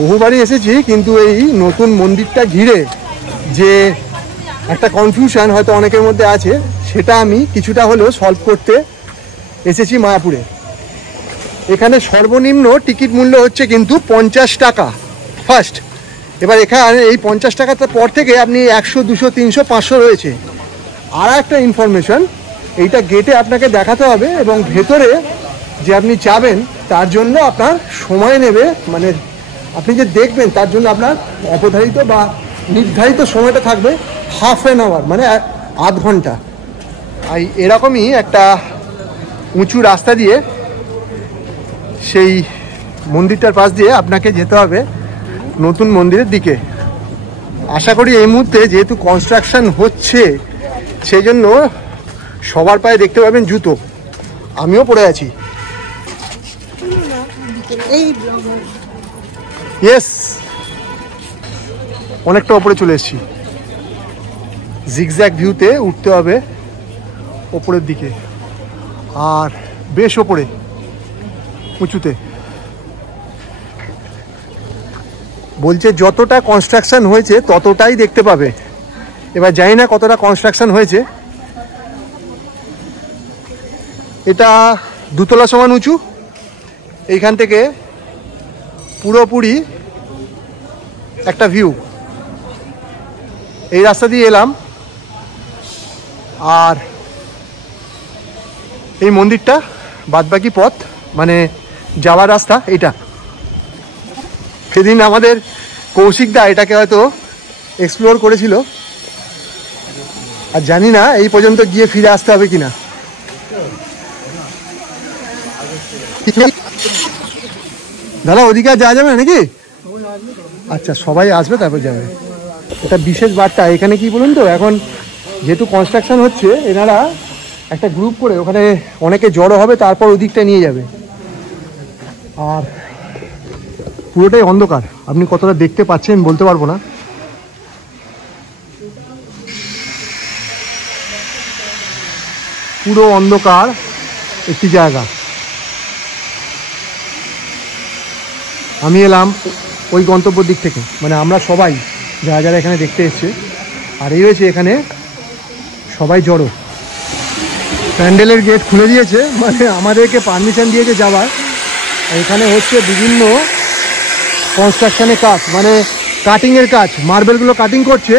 বহুবারই এসেছি, কিন্তু এই নতুন মন্দিরটা ঘিরে যে একটা কনফিউশন হয়তো অনেকের মধ্যে আছে, সেটা আমি কিছুটা হলেও সলভ করতে এসেছি মায়াপুরে। এখানে সর্বনিম্ন টিকিট মূল্য হচ্ছে কিন্তু 50 টাকা ফার্স্ট। এবার এখানে এই 50 টাকার পর থেকে আপনি 100, 200, 300, 500 রয়েছে। আর একটা ইনফরমেশন, এইটা গেটে আপনাকে দেখাতে হবে, এবং ভেতরে যে আপনি যাবেন তার জন্য আপনার সময় নেবে, মানে আপনি যে দেখবেন তার জন্য আপনার অবধারিত বা নির্ধারিত সময়টা থাকবে হাফ অ্যান আওয়ার, মানে আধ ঘন্টা। আর এরকমই একটা উঁচু রাস্তা দিয়ে সেই মন্দিরটার পাশ দিয়ে আপনাকে যেতে হবে নতুন মন্দিরের দিকে। আশা করি এই মুহূর্তে যেহেতু কনস্ট্রাকশন হচ্ছে, সেই জন্য সবার পায়ে দেখতে পাবেন জুতো, আমিও পরে আছি। ইয়েস, অনেকটা ওপরে চলে এসেছি। জিগজ্যাগ ভিউতে উঠতে হবে ওপরের দিকে, আর বেশ ওপরে উঁচুতে। বলছে যতটা কনস্ট্রাকশন হয়েছে ততটাই দেখতে পাবে। এবার জানি না কতটা কনস্ট্রাকশন হয়েছে। এটা 2 তলা সমান উঁচু। এইখান থেকে পুরোপুরি একটা ভিউ। এই রাস্তা দিয়ে এলাম, আর এই মন্দিরটা বাদবাকি পথ মানে যাওয়ার রাস্তা এইটা। সেদিন আমাদের কৌশিকদা এটাকে হয়তো এক্সপ্লোর করেছিল, আর জানি না এই পর্যন্ত গিয়ে ফিরে আসতে হবে কিনা। দাদা ওদিকে যাওয়া যাবে নাকি? আচ্ছা, সবাই আসবে তারপর যাবে। এটা বিশেষ বার্তা। এখানে কি বলুন তো, এখন যেহেতু কনস্ট্রাকশন হচ্ছে, এনারা একটা গ্রুপ করে ওখানে অনেকে জড়ো হবে, তারপর ওদিকটা নিয়ে যাবে। আর পুরোটাই অন্ধকার, আপনি কতটা দেখতে পাচ্ছেন বলতে পারবো না। পুরো অন্ধকার একটি জায়গা। আমি এলাম ওই গন্তব্যের দিক থেকে, মানে আমরা সবাই যারা যারা এখানে দেখতে এসছে, আর এই হয়েছে এখানে সবাই জড়ো। প্যান্ডেলের গেট খুলে দিয়েছে, মানে আমাদেরকে পারমিশন দিয়েছে যাওয়ার। এখানে হচ্ছে বিভিন্ন কনস্ট্রাকশনের কাজ, মানে কাটিংয়ের কাজ, মার্বেলগুলো কাটিং করছে।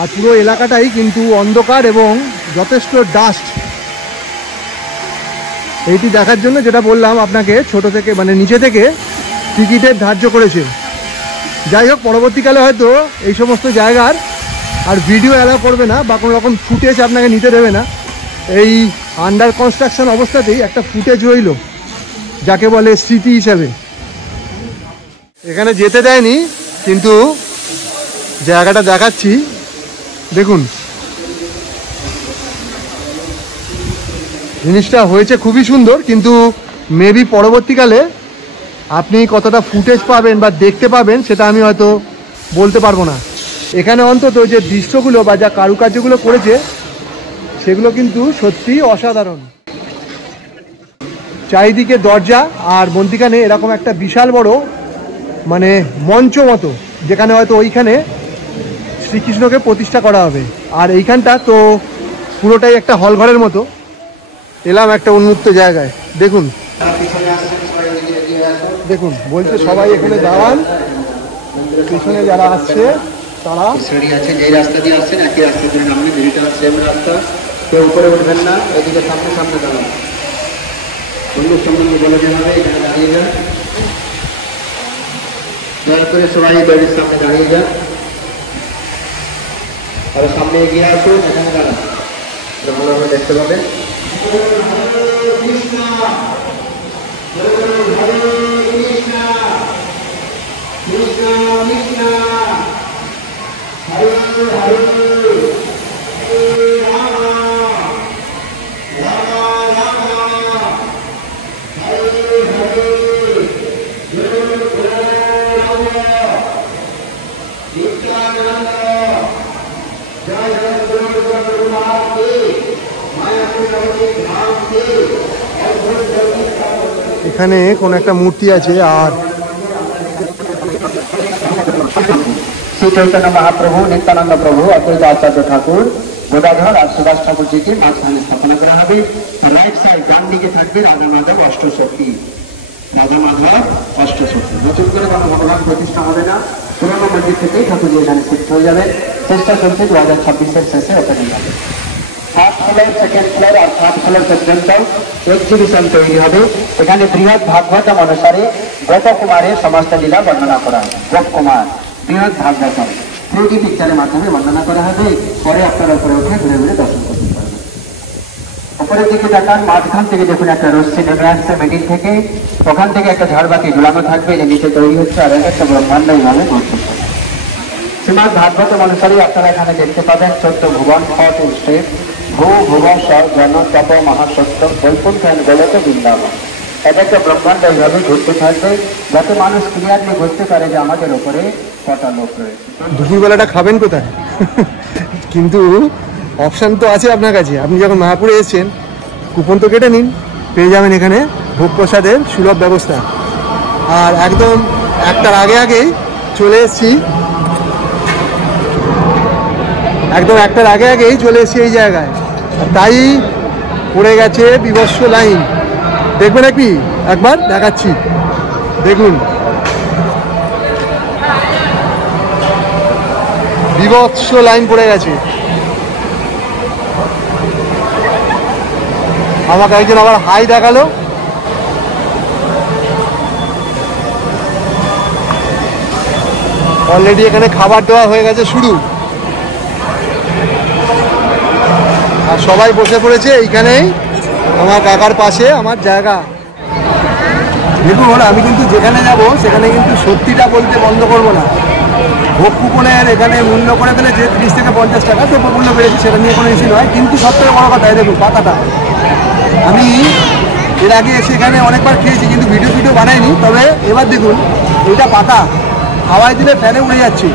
আর পুরো এলাকাটাই কিন্তু অন্ধকার এবং যথেষ্ট ডাস্ট। এইটি দেখার জন্য যেটা বললাম আপনাকে, ছোট থেকে মানে নিচে থেকে টিকিটের ধার্য করেছে। যাই হোক, পরবর্তীকালে হয়তো এই সমস্ত জায়গার আর ভিডিও অ্যালাউ করবে না, বা কোনো রকম ফুটেজ আপনাকে নিতে দেবে না। এই আন্ডার কনস্ট্রাকশন অবস্থাতেই একটা ফুটেজ রইল, যাকে বলে স্মৃতি হিসাবে। এখানে যেতে দেয়নি, কিন্তু জায়গাটা দেখাচ্ছি, দেখুন। জিনিসটা হয়েছে খুবই সুন্দর, কিন্তু মেবি পরবর্তীকালে আপনি কতটা ফুটেজ পাবেন বা দেখতে পাবেন সেটা আমি হয়তো বলতে পারবো না। এখানে অন্তত যে দৃশ্যগুলো বা যা কারুকার্যগুলো করেছে সেগুলো কিন্তু সত্যি অসাধারণ। চারিদিকে দরজা, আর মধ্যিখানে এরকম একটা বিশাল বড় মানে মঞ্চ মতো, যেখানে হয়তো ওইখানে শ্রীকৃষ্ণকে প্রতিষ্ঠা করা হবে। আর এইখানটা তো পুরোটাই একটা হল ঘরের মতো। এলাম একটা উন্মুক্ত জায়গায়, দেখুন দেখুন, বলছে সবাই এখানে দাঁড়ান। পিছনে যারা আসছে তারা শ্রেণী আছে, যে রাস্তা দিয়ে আসছেন একই রাস্তা দিয়ে নামবেন, দুইটা সেম রাস্তা, কেউ উপরে উঠবেন না, এদিকে সামনে সামনে দাঁড়ান। বন্ধুর সম্বন্ধে বলে জানাবে, এখানে দাঁড়িয়ে যান, দয়া করে সবাই দড়ির সামনে দাঁড়িয়ে যান, আর সামনে এগিয়ে আসুন, এখানে দাঁড়ান, ভালোভাবে দেখতে পাবেন। এখানে কোন একটা মূর্তি আছে, আর শ্রী চৈতন্য মহাপ্রভু, নিত্যানন্দ প্রভু, অদ্বৈত আচার্য ঠাকুর, গদাধর আর সুভাষ ঠাকুরজিকে মাঝখানে স্থাপনা করা হবে। রাইট সাইড ডান দিকে থাকবে রাধা মাধব অষ্টশক্তি, রাধা মাধব অষ্টশক্তি। নতুন করে কোনো ভগবান প্রতিষ্ঠা হবে না, পুরোনো মন্দির থেকেই ঠাকুরজি এখানে শিফট হয়ে যাবে। চেষ্টা চলছে 2026-এর শেষে ওপেনিং হবে। ফার্স্ট ফ্লোর, সেকেন্ড ফ্লোর আর থার্ড ফ্লোর পর্যন্ত এক্সিবিশন তৈরি হবে। এখানে বৃহৎ ভাগবতম অনুসারে গোপকুমারের সমস্ত লীলা বর্ণনা করা হবে। গোপকুমার বৃহৎ ভাগবতম 3D পিকচারের মাধ্যমে বর্ণনা করা হবে। পরে আপনারা উপরে উঠে ঘুরে ঘুরে দর্শন করতে পারবেন। উপরের দিকে দেখান, মাঝখান থেকে দেখুন একটা রশ্মি নেমে আসছে মিডিল থেকে, ওখান থেকে একটা ঝাড়বাতি ঝুলানো থাকবে, যে নিচে তৈরি হচ্ছে আর একটা ব্রহ্মাণ্ড এইভাবে ঘুরতে। শ্রীমদ ভাগবতম অনুসারে আপনারা এখানে দেখতে পাবেন 14 ভুবন, 14 স্টেট, ভূ ভুব সব জন তপ মহাসত্য বৈকুণ্ঠ গোলক বৃন্দাবন। একটা ব্রহ্মাণ্ড এইভাবে ঘুরতে থাকবে, যাতে মানুষ ক্লিয়ারলি বুঝতে পারে যে আমাদের উপরে কটা লোক রয়েছে। দুপুরবেলাটা খাবেন কোথায়? কিন্তু অপশান তো আছে আপনার কাছে। আপনি যখন মায়াপুরে এসেছেন, কুপন তো কেটে নিন, পেয়ে যাবেন এখানে ভোগ প্রসাদের সুলভ ব্যবস্থা। আর একদম একটার আগেই চলে এসেছি, এই জায়গায়। আর তাই পড়ে গেছে বিভৎস লাইন। দেখবেন একবার দেখাচ্ছি, দেখুন বিভৎস লাইন পড়ে গেছে। আমাকে একজন আবার হাই দেখালো। অলরেডি এখানে খাবার দেওয়া হয়ে গেছে শুরু, আর সবাই বসে পড়েছে এইখানেই আমার কাকার পাশে আমার জায়গা। দেখুন, আমি কিন্তু যেখানে যাব সেখানে কিন্তু সত্যিটা বলতে বন্ধ করব না। ভোগ কুপনের এখানে মূল্য করে দিলে যে 30 থেকে 50 টাকা তো মূল্য বেড়েছে, সেটা নিয়ে কোনো ইস্যু নয়। কিন্তু সবথেকে বড় কথা, দেখুন পাতাটা, আমি এর আগে সেখানে অনেকবার খেয়েছি কিন্তু ভিডিও বানাইনি। তবে এবার দেখুন, এইটা পাতা হাওয়ায় দিলে ফ্যানে উড়ে যাচ্ছে।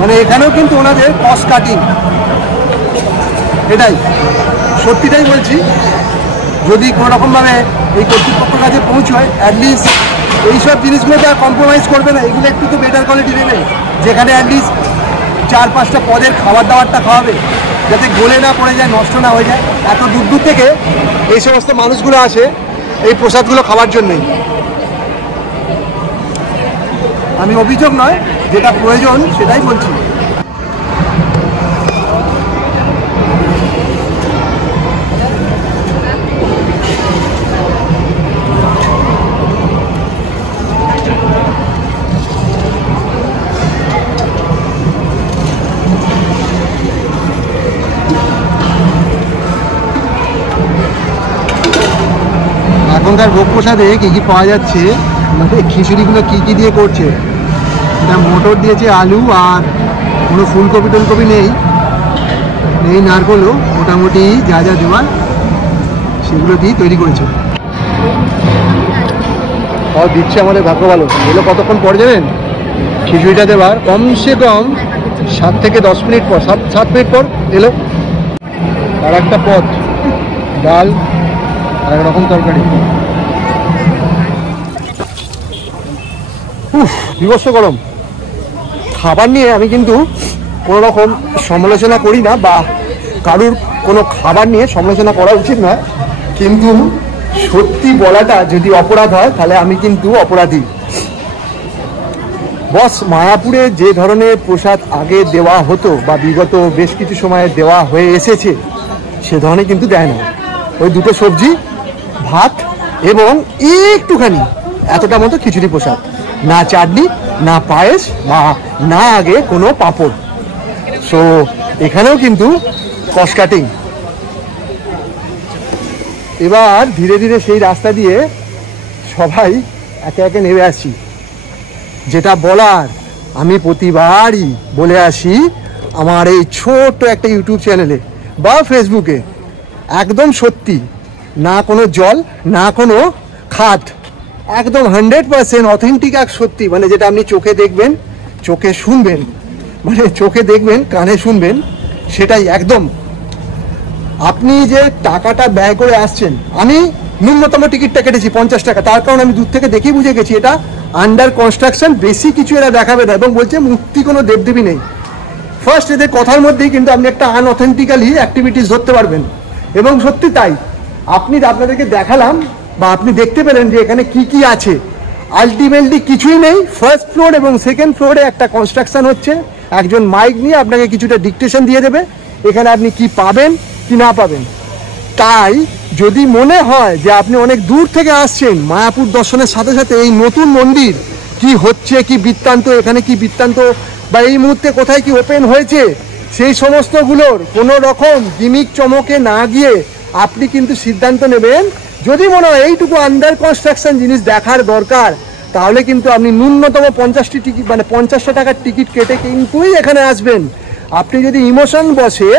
মানে এখানেও কিন্তু ওনাদের কস্ট কাটিং, এটাই সত্যিটাই বলছি। যদি কোনো রকমভাবে এই কর্তৃপক্ষের কাছে পৌঁছয়, অ্যাটলিস্ট এইসব জিনিসগুলোতে আর কম্প্রোমাইজ করবে না। এগুলো একটু তো বেটার কোয়ালিটি দেবে, যেখানে অ্যাটলিস্ট 4-5টা পদের খাবারটা খাওয়াবে, যাতে গলে না পড়ে যায়, নষ্ট না হয়ে যায়। এত দূর থেকে এই সমস্ত মানুষগুলো আসে এই প্রসাদগুলো খাওয়ার জন্যই। আমি অভিযোগ নয়, যেটা প্রয়োজন সেটাই বলছি। এখনকার ভোগ প্রসাদে কী কী পাওয়া যাচ্ছে, মানে খিচুড়িগুলো কী দিয়ে করছে। এটা মটর দিয়েছে, আলু, আর কোনো ফুলকপি টুলকপি নেই, নারকলও মোটামুটি যা দেওয়ার সেগুলো দিয়ে তৈরি করেছে। দিচ্ছে আমাদের ভাগ্য ভালো। এগুলো কতক্ষণ পর জানেন? খিচুড়িটা দেওয়ার কমসে কম 7 থেকে 10 মিনিট পর, 7 মিনিট পর এলো। আর একটা পদ, ডাল আর এরকম তরকারি। বিভৎস গরম। খাবার নিয়ে আমি কিন্তু কোনো রকম সমালোচনা করি না, বা কারুর কোনো খাবার নিয়ে সমালোচনা করা উচিত নয়। কিন্তু সত্যি বলাটা যদি অপরাধ হয়, তাহলে আমি কিন্তু অপরাধী। বস, মায়াপুরে যে ধরনের প্রসাদ আগে দেওয়া হতো বা বিগত বেশ কিছু সময়ে দেওয়া হয়ে এসেছে, সে ধরনের কিন্তু দেয় না। ওই দুটো সবজি, ভাত এবং একটুখানি এতটা মতো খিচুড়ি প্রসাদ, না চাটনি, না পায়েস, বা না আগে কোনো পাঁপড়। সো এখানেও কিন্তু কস্ট কাটিং। এবার ধীরে ধীরে সেই রাস্তা দিয়ে সবাই একে একে নেমে আসছি। যেটা বলার আমি প্রতিবারই বলে আসি আমার এই ছোট্ট একটা ইউটিউব চ্যানেলে বা ফেসবুকে, একদম সত্যি, না কোনো জল, না কোনো খাট, একদম 100% অথেন্টিক আর সত্যি। মানে যেটা আপনি চোখে দেখবেন, চোখে শুনবেন, মানে চোখে দেখবেন, কানে শুনবেন, সেটাই একদম। আপনি যে টাকাটা ব্যয় করে আসছেন, আমি ন্যূনতম টিকিটটা কেটেছি 50 টাকা, তার কারণ আমি দূর থেকে দেখেই বুঝে গেছি এটা আন্ডার কনস্ট্রাকশন, বেশি কিছু এরা দেখাবে না এবং বলছে মূর্তি কোনো দেবদেবী নেই। ফার্স্ট এদের কথার মধ্যেই কিন্তু আপনি একটা আনঅথেন্টিক্যালি অ্যাক্টিভিটিস ধরতে পারবেন এবং সত্যি তাই। আপনাদেরকে দেখালাম বা আপনি দেখতে পেলেন যে এখানে কি কি আছে। আলটিমেটলি কিছুই নেই। ফার্স্ট ফ্লোর এবং সেকেন্ড ফ্লোরে একটা কনস্ট্রাকশন হচ্ছে, একজন মাইক নিয়ে আপনাকে কিছুটা ডিকটেশন দিয়ে দেবে এখানে আপনি কি পাবেন কি না পাবেন। তাই যদি মনে হয় যে আপনি অনেক দূর থেকে আসছেন, মায়াপুর দর্শনের সাথে সাথে এই নতুন মন্দির কি হচ্ছে, কি বৃত্তান্ত, এখানে কি বৃত্তান্ত বা এই মুহূর্তে কোথায় কি ওপেন হয়েছে, সেই সমস্তগুলোর কোনো রকম গিমিক চমকে না গিয়ে আপনি কিন্তু সিদ্ধান্ত নেবেন। যদি মনে হয় এইটুকু আন্ডার কনস্ট্রাকশন জিনিস দেখার দরকার, তাহলে কিন্তু আপনি ন্যূনতম 50টি টিকিট মানে 50টা টাকার টিকিট কেটে কিন্তুই এখানে আসবেন। আপনি যদি ইমোশন বসে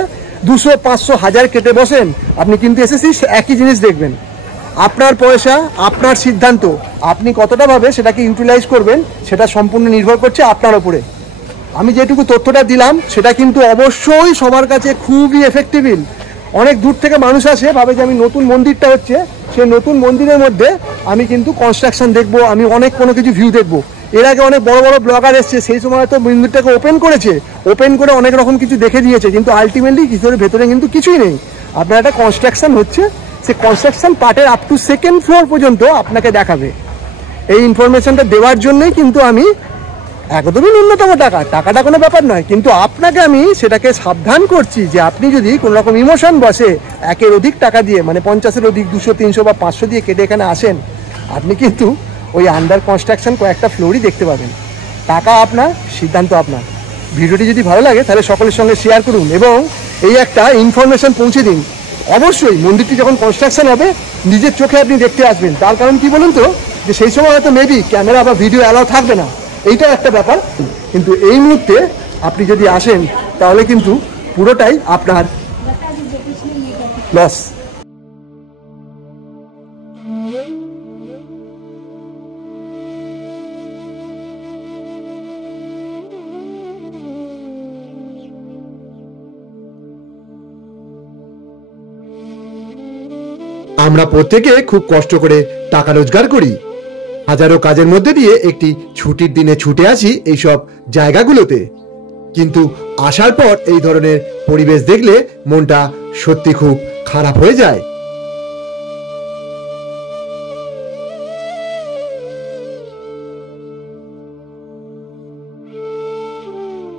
200, 500, 1000 কেটে বসেন, আপনি কিন্তু এসেছি একই জিনিস দেখবেন। আপনার পয়সা, আপনার সিদ্ধান্ত, আপনি কতটা ভাবে সেটাকে ইউটিলাইজ করবেন সেটা সম্পূর্ণ নির্ভর করছে আপনার ওপরে। আমি যেটুকু তথ্যটা দিলাম সেটা কিন্তু অবশ্যই সবার কাছে খুবই এফেক্টিভ। অনেক দূর থেকে মানুষ আসে, ভাবে যে আমি নতুন মন্দিরটা হচ্ছে, সেই নতুন মন্দিরের মধ্যে আমি কিন্তু কনস্ট্রাকশন দেখবো, আমি অনেক কোনো কিছু ভিউ দেখবো। এর আগে অনেক বড় বড় ব্লগার এসছে, সেই সময় তো মন্দিরটাকে ওপেন করেছে, ওপেন করে অনেক রকম কিছু দেখে দিয়েছে, কিন্তু আলটিমেটলি কিছুর ভেতরে কিন্তু কিছুই নেই। আপনার একটা কনস্ট্রাকশন হচ্ছে, সে কনস্ট্রাকশন পার্টের আপ টু সেকেন্ড ফ্লোর পর্যন্ত আপনাকে দেখাবে। এই ইনফরমেশনটা দেওয়ার জন্যই কিন্তু আমি একদমই ন্যূনতম টাকাটা কোনো ব্যাপার নয়, কিন্তু আপনাকে আমি সেটাকে সাবধান করছি যে আপনি যদি কোনো রকম ইমোশন বসে একের অধিক টাকা দিয়ে মানে 50-এর অধিক 200, 300 বা 500 দিয়ে কেটে এখানে আসেন, আপনি কিন্তু ওই আন্ডার কনস্ট্রাকশন কয়েকটা ফ্লোরই দেখতে পাবেন। টাকা আপনার, সিদ্ধান্ত আপনার। ভিডিওটি যদি ভালো লাগে তাহলে সকলের সঙ্গে শেয়ার করুন এবং এই একটা ইনফরমেশন পৌঁছে দিন। অবশ্যই মন্দিরটি যখন কনস্ট্রাকশন হবে নিজের চোখে আপনি দেখতে আসবেন। তার কারণ কি বলুন তো, যে সেই সময় হয়তো মেবি ক্যামেরা বা ভিডিও অ্যালাউ থাকবে না, এইটা একটা ব্যাপার। কিন্তু এই মুহূর্তে আপনি যদি আসেন তাহলে কিন্তু পুরোটাই আপনার লস। আমরা প্রত্যেকে খুব কষ্ট করে টাকা রোজগার করি, হাজারো কাজের মধ্যে দিয়ে একটি ছুটির দিনে ছুটে আসি এইসব জায়গাগুলোতে, কিন্তু আসার পর এই ধরনের পরিবেশ দেখলে মনটা সত্যি খুব খারাপ হয়ে যায়।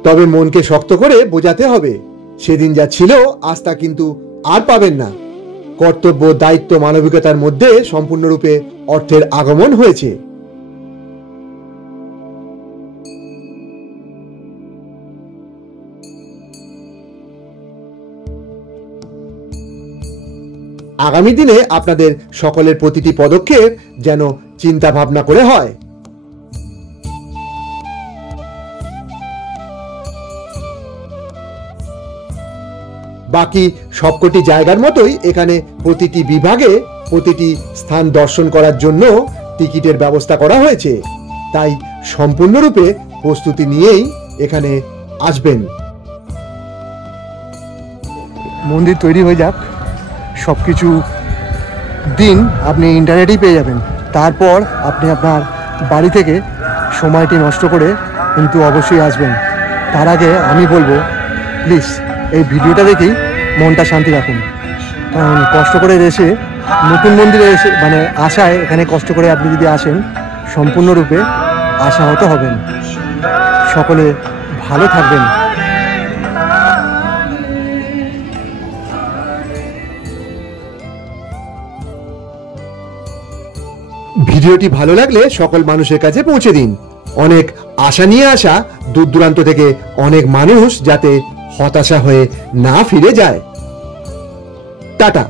তবে মনকে শক্ত করে বোঝাতে হবে, সেদিন যা ছিল আজ তা কিন্তু আর পাবেন না। কর্তব্য, দায়িত্ব, মানবিকতার মধ্যে সম্পূর্ণরূপে অর্থের আগমন হয়েছে। আগামী দিনে আপনাদের সকলের প্রতিটি পদক্ষেপ যেন চিন্তা ভাবনা করে হয়। বাকি সবকটি জায়গার মতোই এখানে প্রতিটি বিভাগে প্রতিটি স্থান দর্শন করার জন্য টিকিটের ব্যবস্থা করা হয়েছে। তাই সম্পূর্ণরূপে প্রস্তুতি নিয়েই এখানে আসবেন। মন্দির তৈরি হয়ে যাক, সব কিছু দিন আপনি ইন্টারনেটেই পেয়ে যাবেন। তারপর আপনি আপনার বাড়ি থেকে সময়টি নষ্ট করে কিন্তু অবশ্যই আসবেন। তার আগে আমি বলবো, প্লিজ এই ভিডিওটা দেখেই মনটা শান্তি রাখুন, কারণ কষ্ট করে এসে নতুন মন্দিরে এসে মানে আশায় এখানে কষ্ট করে আপনি যদি আসেন সম্পূর্ণরূপে আশাহত হবেন। সকলে ভালো থাকবেন। ভিডিওটি ভালো লাগলে সকল মানুষের কাছে পৌঁছে দিন। অনেক আশা নিয়ে আসা দূর দূরান্ত থেকে অনেক মানুষ যাতে হতাশা হয়ে না ফিরে যায়। টাটা।